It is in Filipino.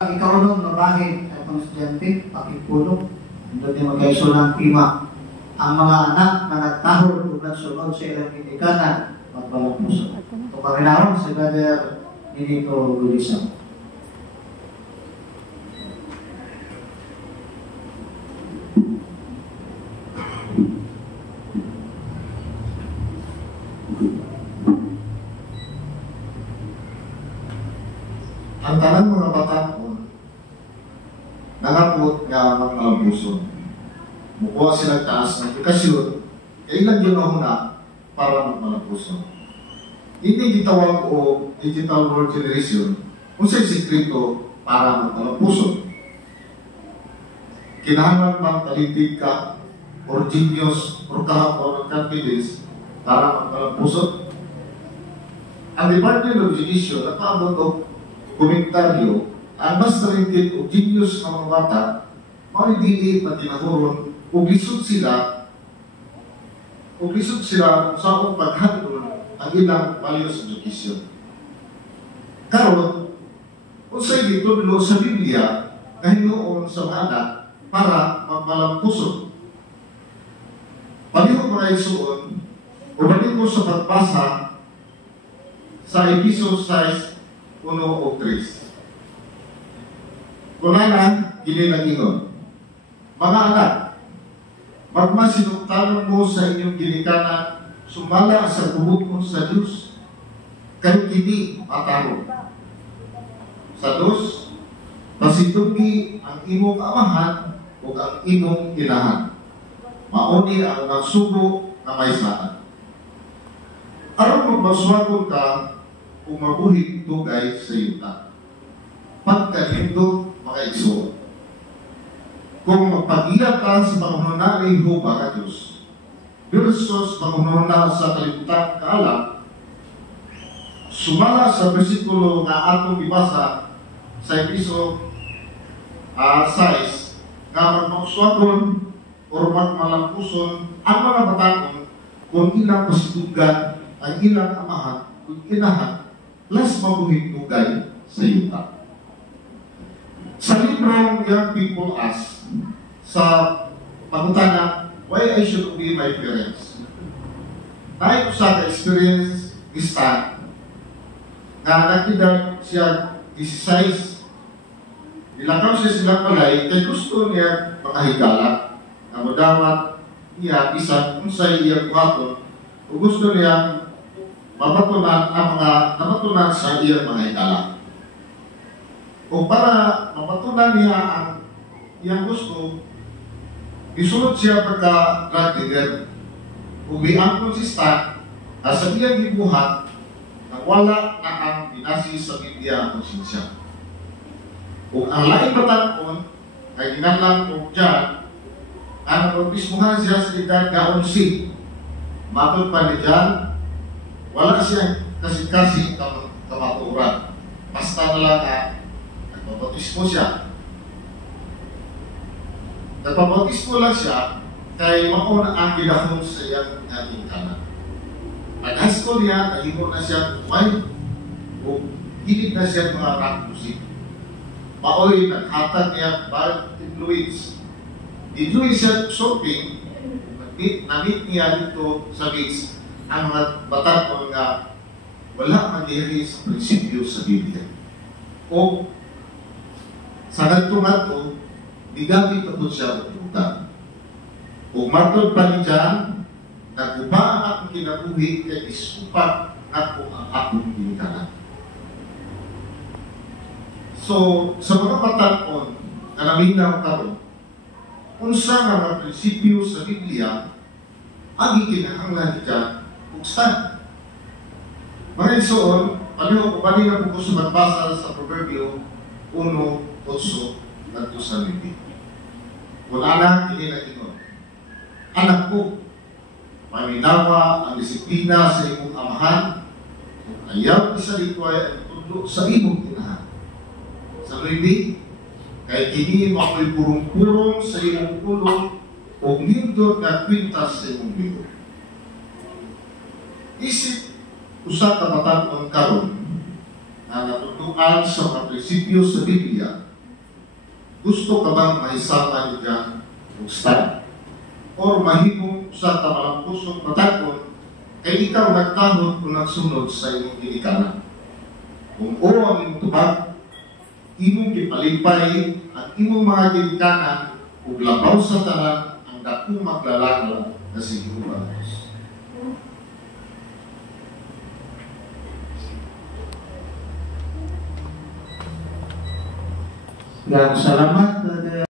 Ikaw nun, mabahin at mga estudyante, pakipulong, doon yung mag-aiso ng pima. Ang mga anak na nagtahol kung nagsunod sa ilang kinikanan, magbalang puso. Ito parinawang sa Brother Ninito Lulisan. Ang tanan mga bata ko, nangapot nga mga puso. Mukuha sila taas ng edukasyon, kailan yun ako na para mga puso. Hindi gitawag o digital world generation kung sa'y sikrito para mga puso. Kinahanglan bang talintig ka or genius or kahapon ng confidence para mga puso? Ang Department of Education nakaabot o komentaryo, ang mas talented o genius ng mga bata, maridili na tinahuron o lisod sila sa akong paghandol ang ilang values education. Karon, kung sa dito sa Biblia, kahinoon sa mga anak para magmalampuson. Palihog mga isuon, o balik sa pagbasa sa episode 6, 1 o 3. Kunanan, ginilang-ingon. Mga anak, magmasinugtanan mo sa inyong ginikanan, sumala sa buhok mo sa Diyos, kayo kini mataro. Sa Diyos, pasitugi ang imong amahan o ang imong inahan. Mauni ang nagsubo na may saan. Aron magmaswagon ka, kung mabuhig tugay sa yuta. Pagkalindo, mga igsoon. Kung magpag-iyak ka sa pangununa ni Jehovah ka Diyos, versus pangununa sa kalibutan kaalam, sumala sa versikulo na atong ibasa sa episode 6, nga magmakswagon o magmalampuson ang mga batakon kung ilang pasitugan ang ilang amahan kung inahan plus mabuhig tugay sa yuta. Sa librong Young People Ask, sa pangutana, why I should obey my parents? Tayo sa ka-experience, Stan, na nakita siya 16, nilakaw siya silang palay, kaya gusto niya makahigala, na madawat niya, isang kung sa iyang buhaton, o gusto niya mapatunan ang mga namatunan sa iyang mga higala. O para mapatunan niya ang iyang gusto, isunod siya pagka-drug dealer. Uwiang konsistan na sa iyang gibuhat na wala na ang binasi sa Biblia ang konsensya. Kung ang laing batakon ay ginamlang o dyan, ang nagpapisuhan siya sa edad na 11. Matod pa ni dyan, wala siya kasi kamaturan. Basta na lang na nagpapautismo siya. Nagpapautismo lang siya kay mauna ang ginahon sa iyang ating kanan. Pag-high school niya, nahimo na siya kumain o hilig na siya mga rock music. Maoy, naghatag niya bad influence. Influence siya shopping, na-meet niya dito sa beach ang mga batakon nga wala mangyari sa prinsipyo sa Biblia. O sa nagtungat-o, digamit na po siya utang. O martod pa rin dyan, nagubaan akong kinabuhi kay isupat ako ang akong ginikanan. So, sa mga batakon na naminaw karon, kung sa mga prinsipyo sa Biblia, ang ikinahanglan dyan, buksan. Mga igsoon, pali na po ko sa magbasa sa Proverbio 1:8 at 9. Kung anak, hindi na inon. Anak ko, paminawa ang disiplina sa imong amahan, kung ayaw isa dito ay ang tudlo sa imong inahan. Sa 9, kay kini mako'y purong-purong sa imong ulo o nindot na kwintas sa imong bigo. Isip usap na batakon karon na natutuan sa mga prinsipyo sa Biblia, gusto ka bang maisama niyo dyan o stand? Or mahimong sa tamalampusong patakon kay ikaw nagtahod kung nagsunod sa imong ginikanan? Kung oo ang imong tubag, imong gipalipay ang imong mga ginikanan ug labaw sa tanan ang dakong maglalakal na si Jehovah. Salamat